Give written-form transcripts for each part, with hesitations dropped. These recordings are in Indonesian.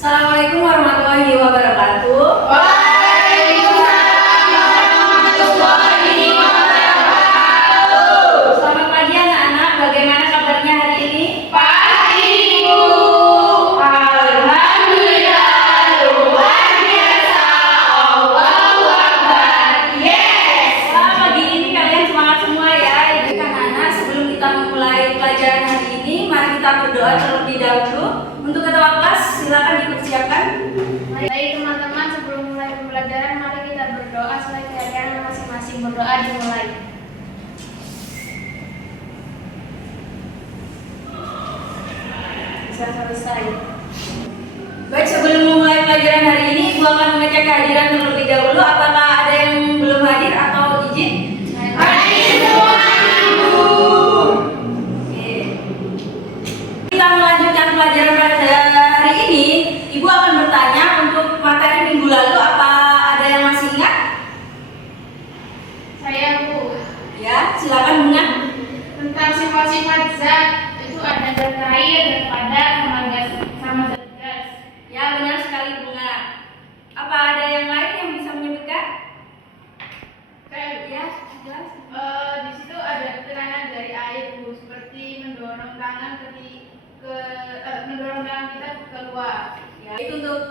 Assalamualaikum warahmatullahi wabarakatuh. Waalaikumsalam warahmatullahi wabarakatuh. Selamat pagi anak-anak, bagaimana kabarnya hari ini? Pagi Ibu, alhamdulillah luar biasa. Allahu Akbar. Yes. Wah, pagi ini kalian semangat semua ya. Jadi anak-anak, sebelum kita memulai pelajaran hari ini, mari kita berdoa terlebih dahulu. Untuk ketua kelas, silakan dipersiapkan. Baik teman-teman, sebelum mulai pembelajaran mari kita berdoa supaya kalian masing-masing berdoa dimulai. Bisa selesai. Baik, sebelum memulai pelajaran hari ini, Ibu akan mengecek kehadiran terlebih dahulu. Apakah ada yang belum hadir atau izin? Hadir semua Ibu. Oke. Kita melanjutkan pelajaran pada hari ini. Ibu akan bertanya untuk materi minggu lalu. Apa ada yang masih ingat? Saya Bu, Ya, silakan Bunga. tentang sifat-sifat zat itu ada zat cair, zat padat, sama zat gas. Ya, benar sekali Bunga. Apa ada yang lain yang bisa menyebutkan? Ya, jelas. Di situ ada tekanan dari air Bu, seperti mendorong tangan mendorong tangan kita keluar. Ya, itu untuk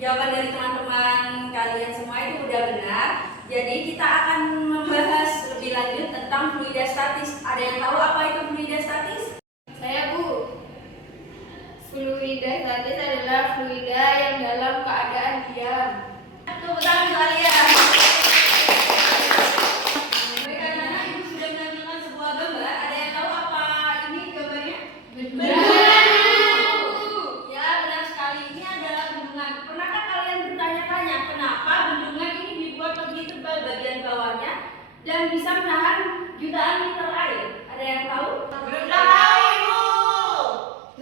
jawaban dari teman-teman kalian semua itu udah benar. Jadi kita akan membahas lebih lanjut tentang fluida statis. Ada yang tahu apa itu fluida statis? Saya Bu, fluida statis adalah fluida yang dalam keadaan diam. Tepuk tangan kalian. Baik anak-anak, Ibu sudah menampilkan sebuah gambar. Ada yang tahu apa ini gambarnya? Ya, benar sekali. Ini adalah bendungan. Pernahkah kalian bertanya-tanya kenapa bendungan ini dibuat lebih tebal bagian bawahnya dan bisa menahan jutaan liter air? Ada yang tahu? Belum tahu Ibu.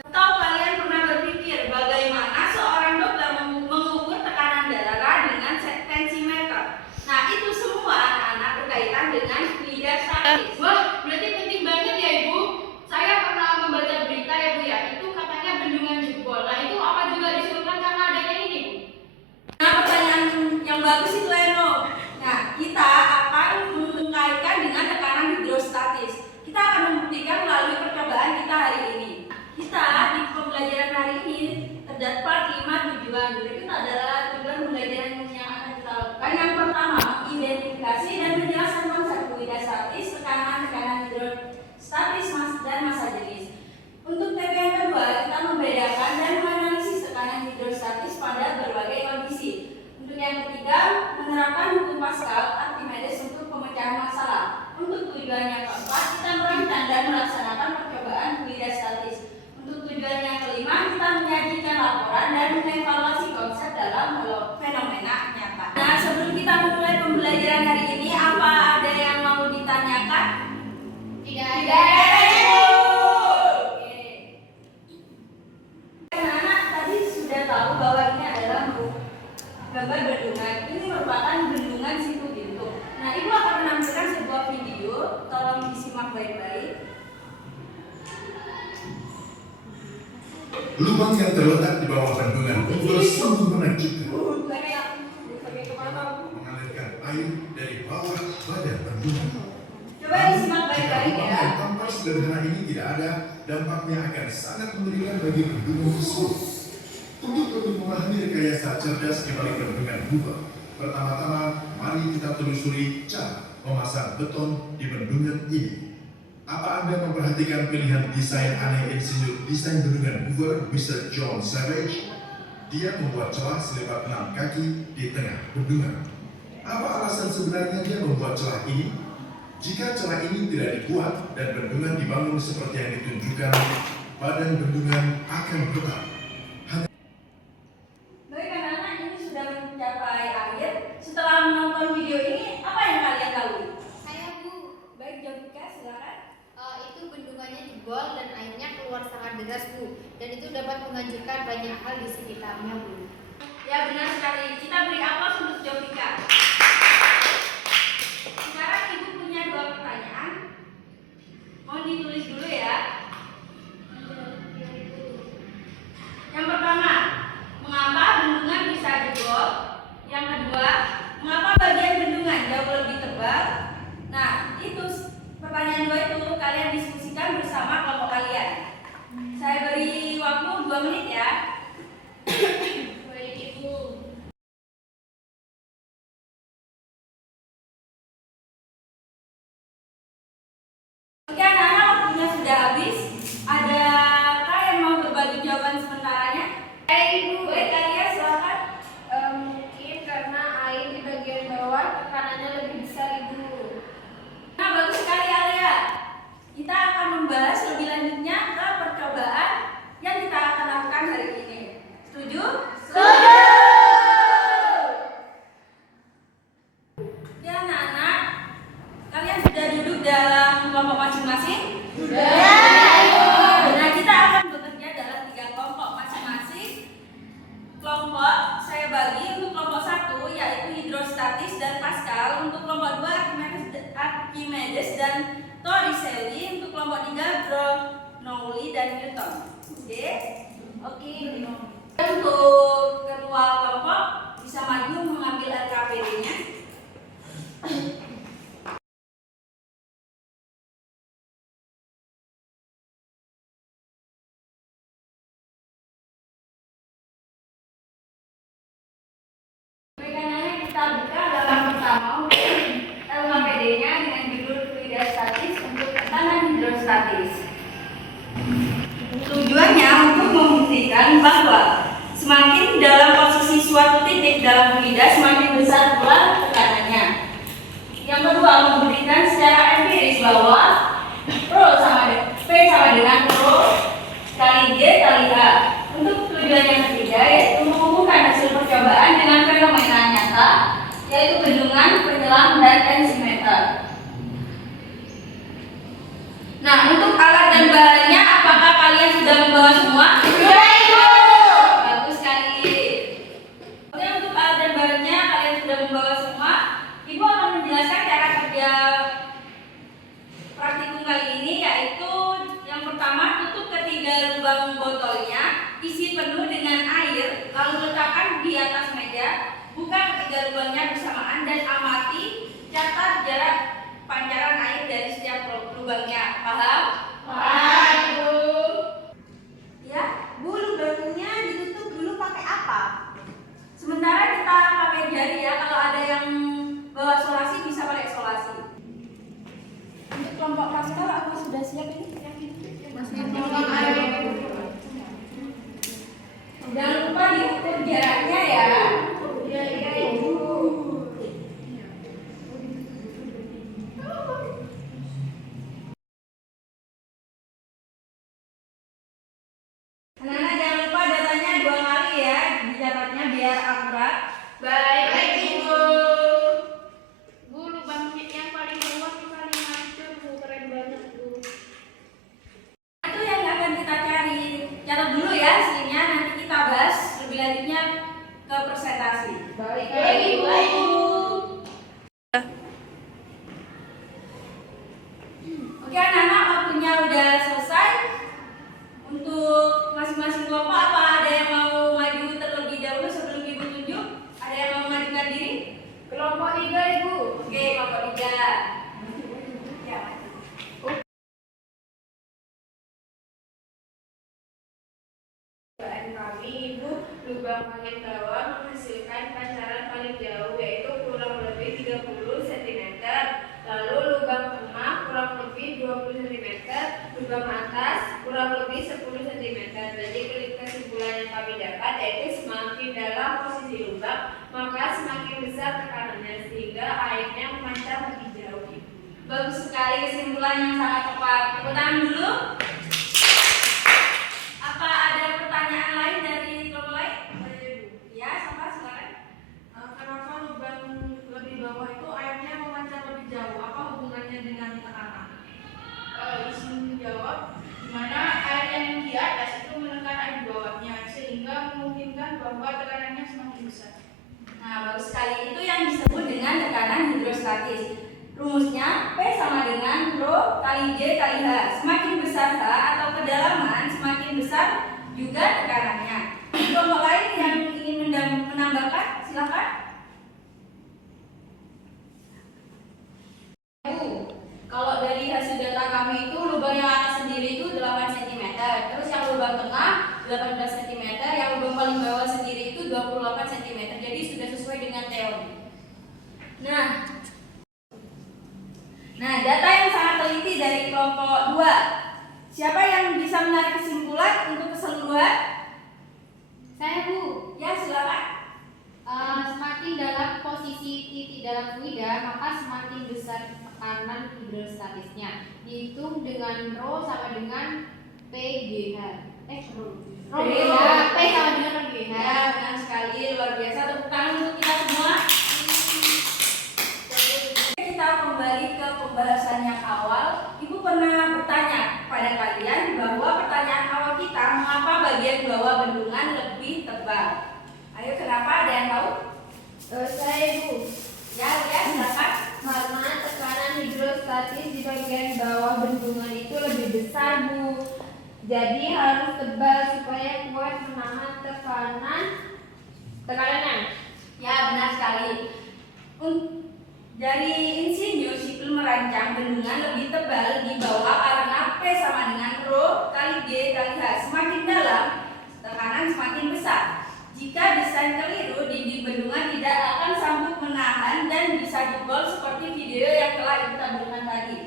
Atau kalian pernah berpikir bagaimana seorang dokter mengukur tekanan darah dengan tensimeter? Nah, itu semua anak-anak berkaitan dengan fluida statis. Wah, berarti penting banget ya Ibu. Saya pernah membaca berita ya Bu ya, itu katanya bendungan jebol. Nah itu apa juga disebabkan karena adanya ini Bu? Nah, pertanyaan yang bagus itu Eno. Nah, kita akan mengkaitkan dengan tekanan hidrostatis. Kita akan membuktikan melalui percobaan kita hari ini. Kita di pembelajaran hari ini terdapat 5 tujuan. Berikut adalah tujuan pembelajaran yang akan kita lakukan. Yang pertama, identifikasi dan menjelaskan konsep fluida statis, tekanan hidrostatis, dan massa jenis. Untuk TP yang kedua, kita membedakan dan menganalisis tekanan hidrostatis pada berbagai kondisi. Untuk yang ketiga, menerapkan hukum Pascal Archimedes untuk pemecahan masalah. Untuk tujuan yang keempat, kita merancang dan melaksanakan percobaan fluida statis. Untuk tujuan yang kelima, kita menyajikan laporan dan mengevaluasi konsep dalam fenomena nyata. Nah, sebelum kita memulai pembelajaran hari ini, apa ada yang mau ditanyakan? Tidak Tidak ada Ibu. Oke. Anak-anak tadi sudah tahu bahwa ini adalah gambar bendungan. Ini merupakan bendungan Situ Gintung. Nah, Ibu akan menampilkan sebuah video. Tolong disimak baik-baik. Lubang yang terletak di bawah bendungan Bogor sungguh menakjubkan, mengalirkan air dari bawah badan bendungan. Coba disimak baik-baik Jika ya. lubang yang tampak sederhana ini tidak ada, dampaknya akan sangat mengerikan bagi bendungan tersebut. Untuk lebih memahami rekayasa cerdas di balik bendungan Bogor, pertama-tama mari kita telusuri cara memasang beton di bendungan ini. Apa Anda memperhatikan pilihan desain aneh insinyur desain bendungan Bogor, Mr. John Savage? Dia membuat celah selebar 6 kaki di tengah bendungan. Apa alasan sebenarnya dia membuat celah ini? Jika celah ini tidak dibuat dan bendungan dibangun seperti yang ditunjukkan, badan bendungan akan retak. Baik anak-anak, ini sudah mencapai akhir. Setelah menonton video ini, apa yang kalian tahu? Saya Bu, Baik, Jovika, silakan. itu bendungannya jebol dan airnya keluar sangat deras Bu, dan itu dapat menghancurkan banyak hal di sekitarnya Bu. Ya, benar sekali. Kita beri aplaus untuk Jovika. Sekarang Ibu punya 2 pertanyaan. Mohon ditulis dulu ya. Yang pertama, mengapa menit ya. Baik, Ibu. Oke anak-anak, waktunya sudah habis. Adakah yang mau berbagi jawaban sementaranya? Ibu. Baik, kalian silakan. Mungkin karena air di bagian bawah tekanannya lebih besar, Ibu. Nah, bagus sekali Alia. Kita akan membahas lebih lanjutnya ke percobaan yang kita akan lakukan hari ini. Setuju? Setuju. Ya anak-anak, kalian sudah duduk dalam kelompok masing-masing? Nah, kita akan bekerja dalam 3 kelompok masing-masing. Kelompok saya bagi untuk kelompok 1 yaitu hidrostatis dan Pascal, untuk kelompok 2 Archimedes dan Torricelli, untuk kelompok 3 Bernoulli dan Newton. Oke? Untuk ketua kelompok bisa maju mengambil RKPD-nya. Kita buka dalam pertama LKPD-nya dengan judul fluida statis untuk tekanan hidrostatis. Tujuannya untuk membuktikan bahwa semakin dalam posisi suatu titik dalam fluida semakin besar pula tekanannya. Yang kedua, membuktikan secara empiris bahwa P sama dengan Rho kali G kali H. Untuk tujuan yang ketiga yaitu menghubungkan hasil percobaan dengan fenomena nyata yaitu bendungan, penyelam, dan tensimeter. Nah, untuk alat dan bahannya apakah kalian sudah membawa semua? Sudah, Ibu. Bagus sekali. Oke, untuk alat dan bahannya kalian sudah membawa semua. Ibu akan menjelaskan cara kerja praktikum kali ini, yaitu yang pertama, tutup ketiga lubang botolnya, isi penuh dengan air, lalu letakkan di atas meja. Buka ketiga lubangnya bersamaan dan amati, catat jarak pancaran air dari setiap lubangnya. Paham? Paham, Ibu. Ya, Bu, lubangnya ditutup dulu pakai apa? Sementara kita pakai jari ya. Kalau ada yang bawa solasi bisa pakai solasi. Untuk kelompok Pascal apa sudah siap ini? Jangan lupa diukur jaraknya ya. Iya, Ibu. Anak-anak jangan lupa datanya 2 kali ya, dicatatnya biar akurat. Baik, Ibu. Bu, lubang yang paling bawah yang paling hancur, Bu. Keren banget, Bu. Itu yang akan kita cari. Catat dulu ya hasilnya, nanti kita bahas lebih lanjutnya ke presentasi. Baik, Ibu. Oke anak-anak, waktunya udah selesai. Untuk masing-masing kelompok apa ada yang mau maju terlebih dahulu sebelum Ibu tunjuk? Ada yang mau mengajukan diri? Kelompok 3, Ibu. Oke, kelompok 3. Ya. Dugaan kami, Ibu, lubang paling bawah menghasilkan pancaran paling jauh yaitu kurang lebih 30 cm. Lalu lubang tengah kurang lebih 20 cm, lubang atas kurang lebih 10 cm. Jadi kesimpulan yang kami dapat yaitu semakin dalam posisi lubang maka semakin besar tekanannya sehingga airnya memancar lebih jauh, Ibu. Bagus sekali, kesimpulan yang sangat tepat. Tepuk tangan dulu. Apa ada pertanyaan lain dari kelompok lain? Ya, sama silakan. Kenapa lubang lebih bawah itu airnya memancar lebih jauh? Apa hubungannya dengan tekanan? Izin menjawab, di mana air yang di atas itu menekan air di bawahnya sehingga memungkinkan bahwa tekanannya semakin besar. Nah, bagus sekali. Itu yang disebut dengan tekanan hidrostatis. Rumusnya P sama dengan Rho kali J kali H. Semakin besar H atau kedalaman, semakin besar juga tekanannya. Kelompok lain yang ingin menambahkan, silakan. Kalau dari hasil data kami itu lubang yang atas sendiri itu 8 cm, terus yang lubang tengah 18 cm. 28 cm. Jadi sudah sesuai dengan teori. Nah, data yang sangat teliti dari kelompok 2. Siapa yang bisa menarik kesimpulan untuk keseluruhan? Saya, Bu. Ya, silakan. Semakin dalam posisi titik dalam fluida, maka semakin besar tekanan hidrostatisnya. Dihitung dengan rho sama dengan PGH. P sama dengan PGH. Ya, benar sekali, luar biasa. Tepuk tangan untuk kita semua. Kita kembali ke pembahasan yang awal. Ibu pernah bertanya pada kalian bahwa pertanyaan awal kita, mengapa bagian bawah bendungan lebih tebal? Ayo, kenapa? Ada yang tahu? Saya, Bu. Ya, silakan. Karena tekanan hidrostatis di bagian bawah bendungan itu lebih besar, Bu. Jadi harus tebal supaya kuat menahan tekanannya. Ya, benar sekali. Dari insinyur sipil merancang bendungan lebih tebal di bawah karena P sama dengan rho kali G kali H. Semakin dalam, tekanan semakin besar. Jika desain keliru, dinding bendungan tidak akan sanggup menahan dan bisa jebol seperti video yang telah kita berikan tadi.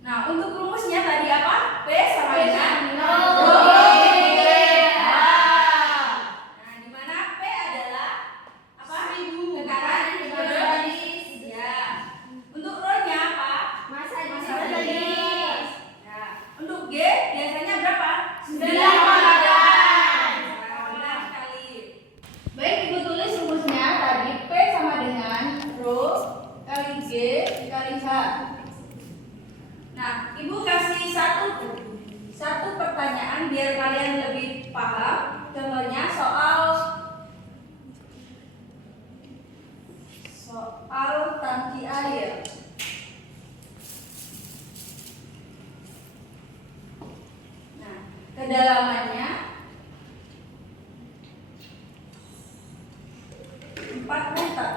Nah, untuk rumusnya tadi apa? P sama dengan rho G. Nah, di mana P adalah apa? Tekanan hidrostatis. Ya. Untuk rho-nya apa? Massa jenis. Ya. Untuk G biasanya berapa? 98. Benar sekali. Baik, Ibu tulis rumusnya tadi P sama dengan rho kali G kali H. Nah, Ibu kasih satu pertanyaan biar kalian lebih paham. Contohnya soal tangki air. Nah, kedalamannya 4 meter.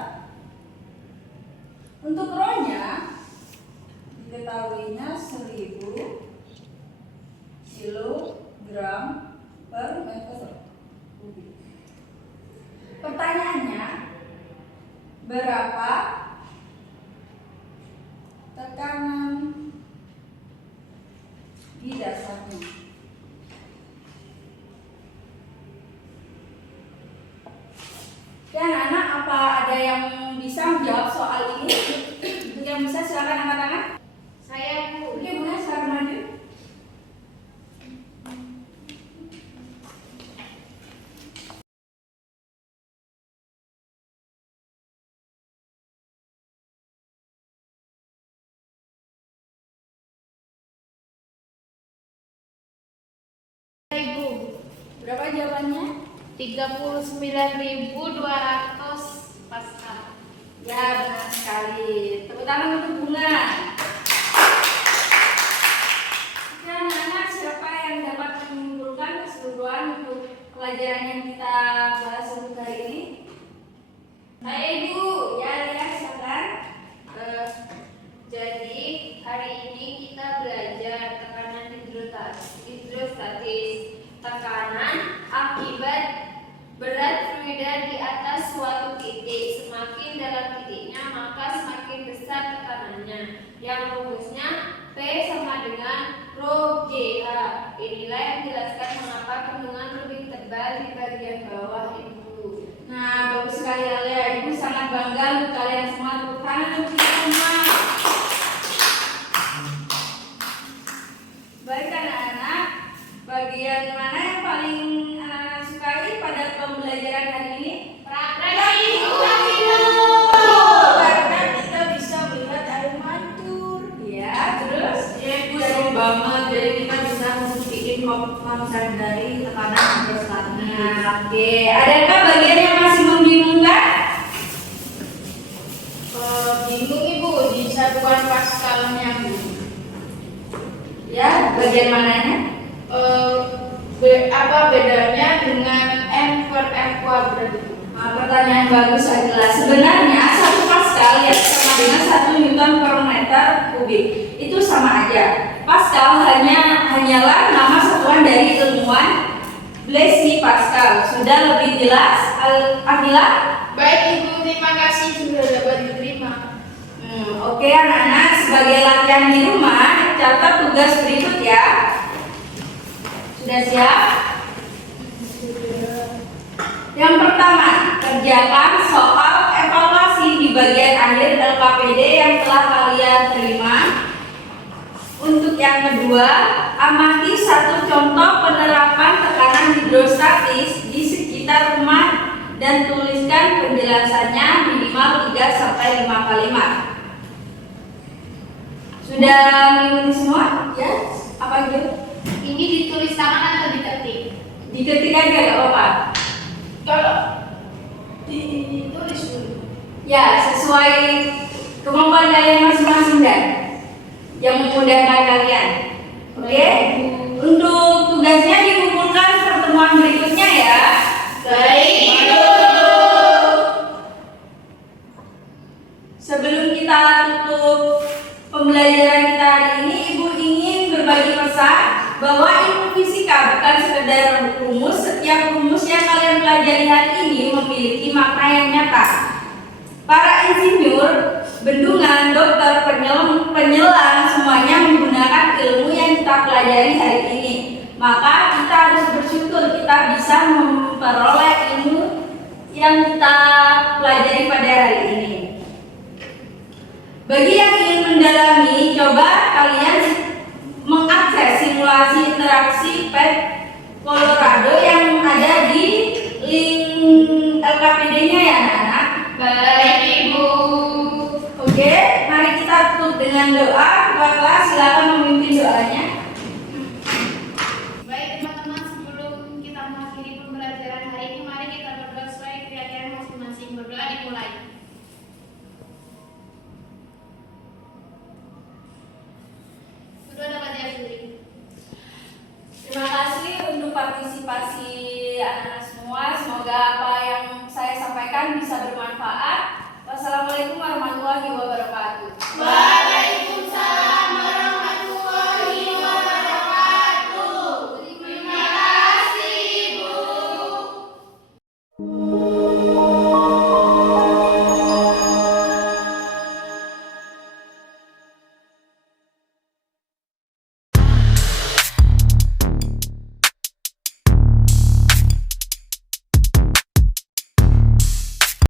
Untuk rho-nya diketahuinya 1000 kilogram per meter kubik. Pertanyaannya, berapa tekanan di dasarnya? Ya, anak-anak, apa ada yang bisa menjawab soal ini? Untuk yang bisa silakan angkat tangan. Saya, Bu. Oke, Bunda, silakan maju. Ibu. Berapa jawabannya? 39.200 Pascal. Ya, benar sekali. Tepuk tangan untuk Bunga. Oke, anak-anak, siapa yang dapat menyimpulkan keseluruhan untuk pelajaran yang kita bahas untuk hari ini? Saya, Ibu. Ya, silakan. Jadi hari ini kita belajar tekanan hidrostatis. Tekanan akibat berat fluida di atas suatu titik. Semakin dalam titiknya, maka semakin besar tekanannya. Yang rumusnya P sama dengan rho GH. Inilah yang menjelaskan mengapa bendungan lebih tebal di bagian bawah, Ibu. Nah, bagus sekali Alia. Ibu sangat bangga untuk kalian semua. Tepuk tangan untuk kita semua. Baik anak-anak, bagian mana yang paling anak-anak sukai pada pembelajaran hari ini? Praktek. Karena kita bisa melihat air mancur. Ya, terus? Ibu seru banget, jadi kita bisa membuktikan konsep dari tekanan hidrostatis. Nah, oke. Adakah bagian yang masih membingungkan? Bingung, Ibu, di satuan Pascalnya, Bu. Ya, bagian mananya? Apa bedanya dengan M per M kuadrat, Bu? Nah, pertanyaan bagus adalah sebenarnya 1 Pascal yang sama dengan 1 Newton per meter kubik itu sama aja. Pascal hanyalah nama satuan dari ilmuwan Blaise Pascal. Sudah lebih jelas, Akila? Baik Ibu, terima kasih sudah dapat diterima. Oke anak-anak, sebagai latihan di rumah, catat tugas berikut ya. Sudah siap? Yang pertama, kerjakan soal evaluasi di bagian akhir LKPD yang telah kalian terima. Untuk yang kedua, amati satu contoh penerapan tekanan hidrostatis di sekitar rumah dan tuliskan penjelasannya minimal 3-5 kalimat. Sudah mengikuti semua? Ya? Apa itu? Ini ditulis tangan atau diketik? Diketik aja gak apa-apa. Kalau ditulis dulu. Ya, sesuai kemampuan kalian masing-masing dan yang memudahkan kalian. Oke? Untuk tugasnya dikumpulkan pertemuan berikutnya ya. Baik Ibu. Sebelum kita tutup pembelajaran kita hari ini, Ibu ingin berbagi pesan bahwa ilmu fisika bukan sekedar rumus. Setiap rumus yang kalian pelajari hari ini memiliki makna yang nyata. Para insinyur, bendungan, dokter, penyelam semuanya menggunakan ilmu yang kita pelajari hari ini. Maka kita harus bersyukur kita bisa memperoleh ilmu yang kita pelajari pada hari ini. Bagi yang ingin mendalami, coba kalian mengakses simulasi interaksi PET Colorado yang ada di link LKPD-nya ya anak-anak. Baik Ibu. Oke, mari kita tutup dengan doa. Ketua kelas silakan memimpin doanya.